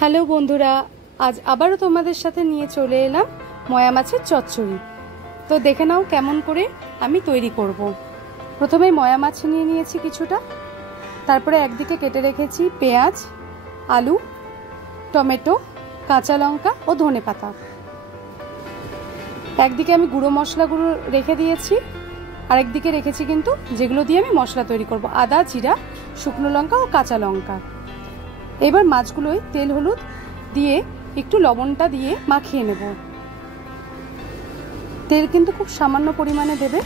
Hello বন্ধুরা, আজ আবারও তোমাদের সাথে নিয়ে চলে এলাম ময়া মাছের চচ্চড়ি। তো দেখে নাও কেমন করে আমি তৈরি করব। প্রথমে ময়া মাছ নিয়ে নিয়েছি কিছুটা, তারপরে একদিকে কেটে রেখেছি পেঁয়াজ, আলু, টমেটো, কাঁচা লঙ্কা ও ধনেপাতা। একদিকে আমি গুঁড়ো মশলাগুলো রেখে দিয়েছি, আরেকদিকে রেখেছি কিন্তু যেগুলো দিয়ে আমি মশলা তৈরি করব, আদা, জিরা, শুকনো লঙ্কা ও কাঁচা লঙ্কা। এবার মাছগুলোই তেল হলুদ দিয়ে একটু লবণটা দিয়ে মাখিয়ে নেব। তেল কিন্তু খুব সামান্য পরিমাণে দেবে,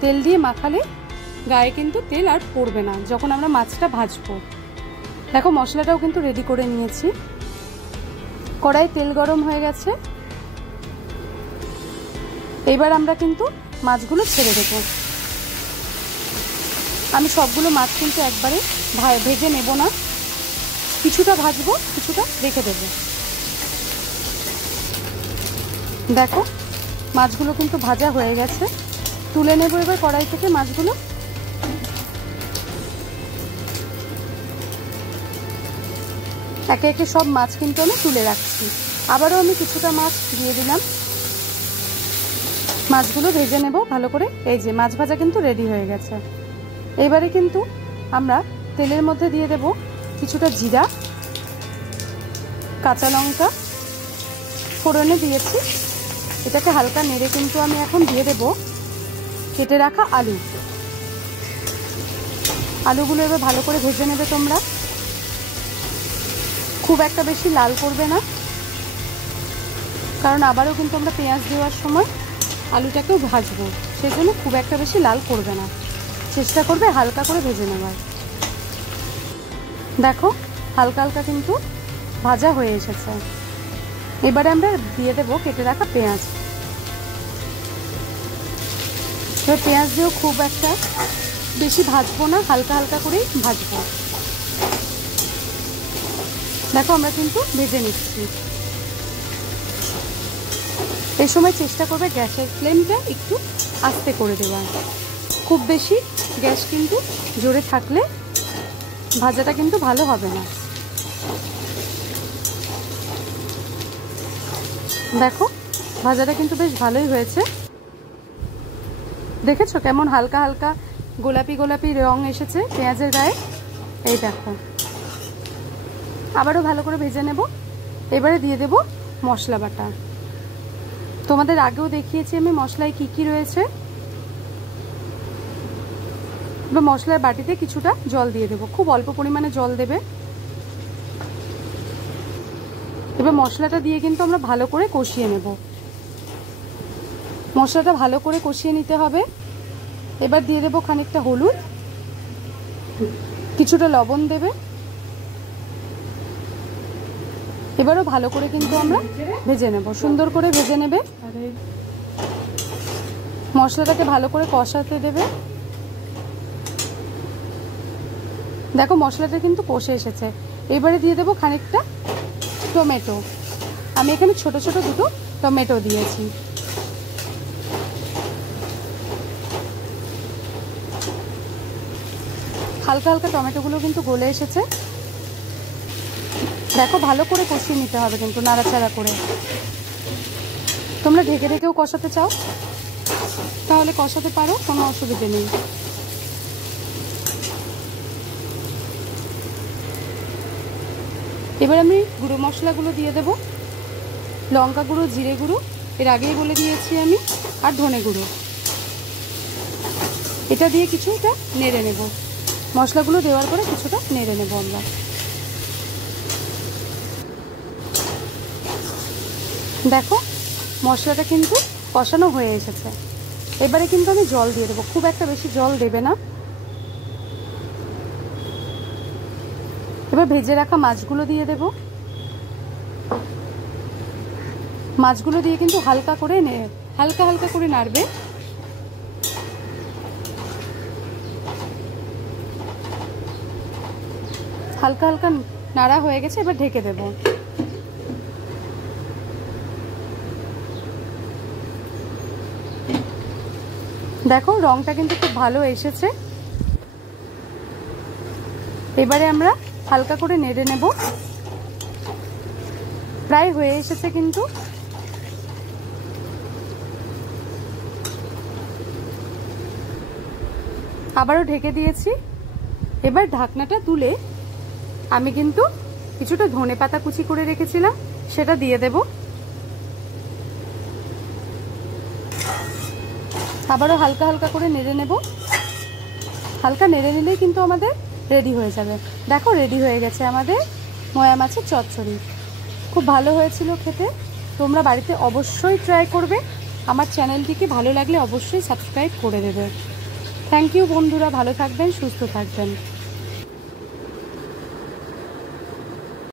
তেল দিয়ে মাখালে গায়ে কিন্তু তেল আর পড়বে না যখন আমরা মাছটা ভাজবো। দেখো মশলাটাও কিন্তু রেডি করে নিয়েছি। কড়াই তেল গরম হয়ে গেছে, এবার আমরা কিন্তু মাছগুলো ছেড়ে দেব। আমি সবগুলো মাছ কিন্তু একবারে ভেজে নেব না, কিছুটা ভাজবো, কিছুটা রেখে দেব। দেখো মাছগুলো কিন্তু ভাজা হয়ে গেছে, তুলে নেব এবার কড়াই থেকে মাছগুলো। একে একে সব মাছ কিন্তু আমি তুলে রাখছি। আবারও আমি কিছুটা মাছ দিয়ে দিলাম, মাছগুলো ভেজে নেব ভালো করে। এই যে মাছ ভাজা কিন্তু রেডি হয়ে গেছে। এবারে কিন্তু আমরা তেলের মধ্যে দিয়ে দেব কিছুটা জিরা, কাঁচা লঙ্কা ফোড়নে দিয়েছি। এটাকে হালকা নেড়ে কিন্তু আমি এখন দিয়ে দেব কেটে রাখা আলু। আলুগুলো এবার ভালো করে ভেজে নেবে তোমরা, খুব একটা বেশি লাল করবে না, কারণ আবারও কিন্তু আমরা পেঁয়াজ দেওয়ার সময় আলুটাকেও ভাজবো, সেই জন্য খুব একটা বেশি লাল করবে না, চেষ্টা করবে হালকা করে ভেজে নেবার। দেখো হালকা হালকা কিন্তু ভাজা হয়ে এসেছে। এবারে আমরা দিয়ে দেবো কেটে রাখা পেঁয়াজ। এবার পেঁয়াজ দিয়েও খুব একটা বেশি ভাজবো না, হালকা হালকা করেই ভাজবো। দেখো আমরা কিন্তু ভেজে নিচ্ছি। এই সময় চেষ্টা করবে গ্যাসের ফ্লেমটা একটু আস্তে করে দেওয়ার, খুব বেশি গ্যাস কিন্তু জোরে থাকলে ভাজাটা কিন্তু ভালো হবে না। দেখো ভাজাটা কিন্তু বেশ ভালোই হয়েছে, দেখেছো কেমন হালকা হালকা গোলাপি গোলাপি রং এসেছে পেঁয়াজের গায়ে। এই দেখো আবারও ভালো করে ভেজে নেব। এবারে দিয়ে দেব মশলা বাটা। তোমাদের আগেও দেখিয়েছি আমি মশলায় কি কি রয়েছে। এবার মশলার বাটিতে কিছুটা জল দিয়ে দেবো, খুব অল্প পরিমাণে জল দেবে। এবার মশলাটা দিয়ে কিন্তু আমরা ভালো করে কষিয়ে নেব। মশলাটা ভালো করে কষিয়ে নিতে হবে। এবার দিয়ে দেবো খানিকটা হলুদ, কিছুটা লবণ দেবে। এবারও ভালো করে কিন্তু আমরা ভেজে নেব, সুন্দর করে ভেজে নেবে। মশলাটাকে ভালো করে কষাতে দেবে। দেখো মশলাটা কিন্তু কষে এসেছে। এবারে দিয়ে দেবো খানিকটা টমেটো। আমি এখানে ছোট ছোট দুটো টমেটো দিয়েছি। হালকা হালকা টমেটোগুলো কিন্তু গলে এসেছে। দেখো ভালো করে কষিয়ে নিতে হবে কিন্তু নাড়াচাড়া করে। তোমরা ঢেকে ঢেকেও কষাতে চাও তাহলে কষাতে পারো, কোনো অসুবিধে নেই। এবার আমি গুঁড়ো মশলাগুলো দিয়ে দেব। লঙ্কা গুঁড়ো, জিরে গুঁড়ো এর আগেই বলে দিয়েছি আমি, আর ধনে গুঁড়ো। এটা দিয়ে কিছুটা নেড়ে নেব। মশলাগুলো দেওয়ার পরে কিছুটা নেড়ে নেব আমরা। দেখো মশলাটা কিন্তু কষানো হয়ে এসেছে। এবারে কিন্তু আমি জল দিয়ে দেবো, খুব একটা বেশি জল দেবে না। এবার ভেজে রাখা মাছগুলো দিয়ে দেব। মাছগুলো দিয়ে কিন্তু হালকা হালকা করে নাড়বে। হালকা হালকা নাড়া হয়ে গেছে, এবার ঢেকে দেব। দেখো রংটা কিন্তু খুব ভালো এসেছে। এবারে আমরা হালকা করে নেড়ে নেব। প্রায় হয়ে এসেছে কিন্তু। আবারও ঢেকে দিয়েছি। এবার ঢাকনাটা তুলে আমি কিন্তু কিছুটা ধনেপাতা কুচি করে রেখেছিলাম সেটা দিয়ে দেব। আবারও হালকা হালকা করে নেড়ে নেব। হালকা নেড়ে নিলেই কিন্তু আমাদের রেডি হয়ে যাবে। দেখো রেডি হয়ে গেছে আমাদের ময়া মাছের চচ্চড়ি। খুব ভালো হয়েছিল খেতে। তোমরা বাড়িতে অবশ্যই ট্রাই করবে। আমার চ্যানেলটিকে ভালো লাগলে অবশ্যই সাবস্ক্রাইব করে দেবে। থ্যাংক ইউ বন্ধুরা, ভালো থাকবেন, সুস্থ থাকবেন।